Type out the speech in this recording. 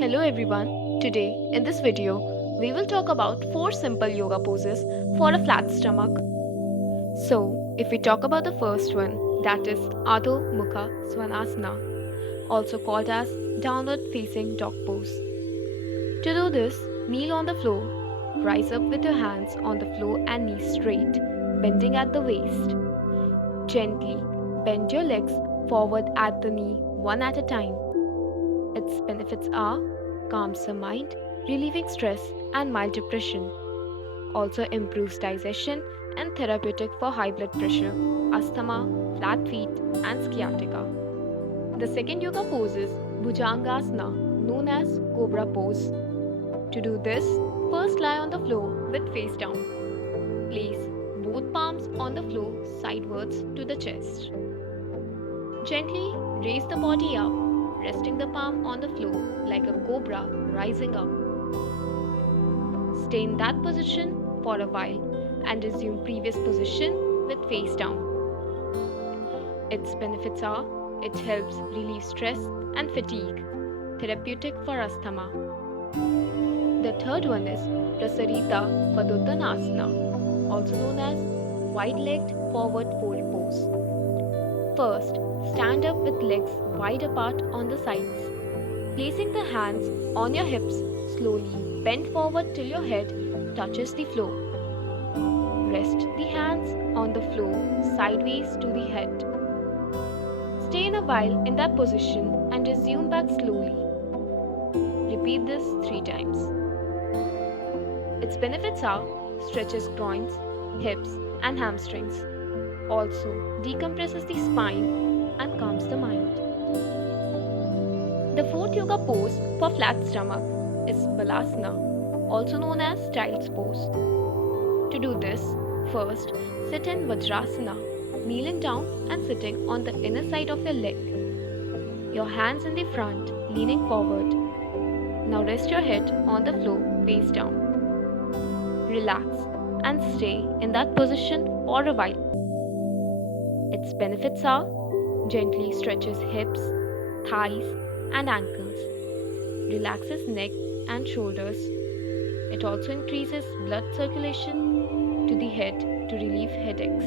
Hello everyone. Today in this video we will talk about 4 simple yoga poses for a flat stomach. So, if we talk about the first one, that is Adho Mukha Svanasana, also called as downward facing dog pose. To do this, kneel on the floor, rise up with your hands on the floor and knees straight, bending at the waist. Gently bend your legs forward at the knee one at a time. Its benefits are calms the mind, relieving stress and mild depression. Also improves digestion and therapeutic for high blood pressure, asthma, flat feet, and sciatica. The second yoga pose is Bhujangasana, known as Cobra Pose. To do this, first lie on the floor with face down. Place both palms on the floor sidewards to the chest. Gently raise the body up, resting the palm on the floor like a cobra rising up. Stay in that position for a while and resume previous position with face down. Its benefits are it helps relieve stress and fatigue, therapeutic for asthma. The third one is Prasarita Padottanasana, also known as wide-legged forward fold pose. First, stand up with legs wide apart on the sides. Placing the hands on your hips, slowly bend forward till your head touches the floor. Rest the hands on the floor sideways to the head. Stay in a while in that position and resume back slowly. Repeat this 3 times. Its benefits are stretches groins, hips and hamstrings. Also decompresses the spine and calms the mind. The fourth yoga pose for flat stomach is Balasana, also known as child's pose. To do this, first sit in Vajrasana, kneeling down and sitting on the inner side of your leg. Your hands in the front, leaning forward. Now rest your head on the floor face down. Relax and stay in that position for a while. Its benefits are gently stretches hips, thighs and ankles, relaxes neck and shoulders. It also increases blood circulation to the head to relieve headaches.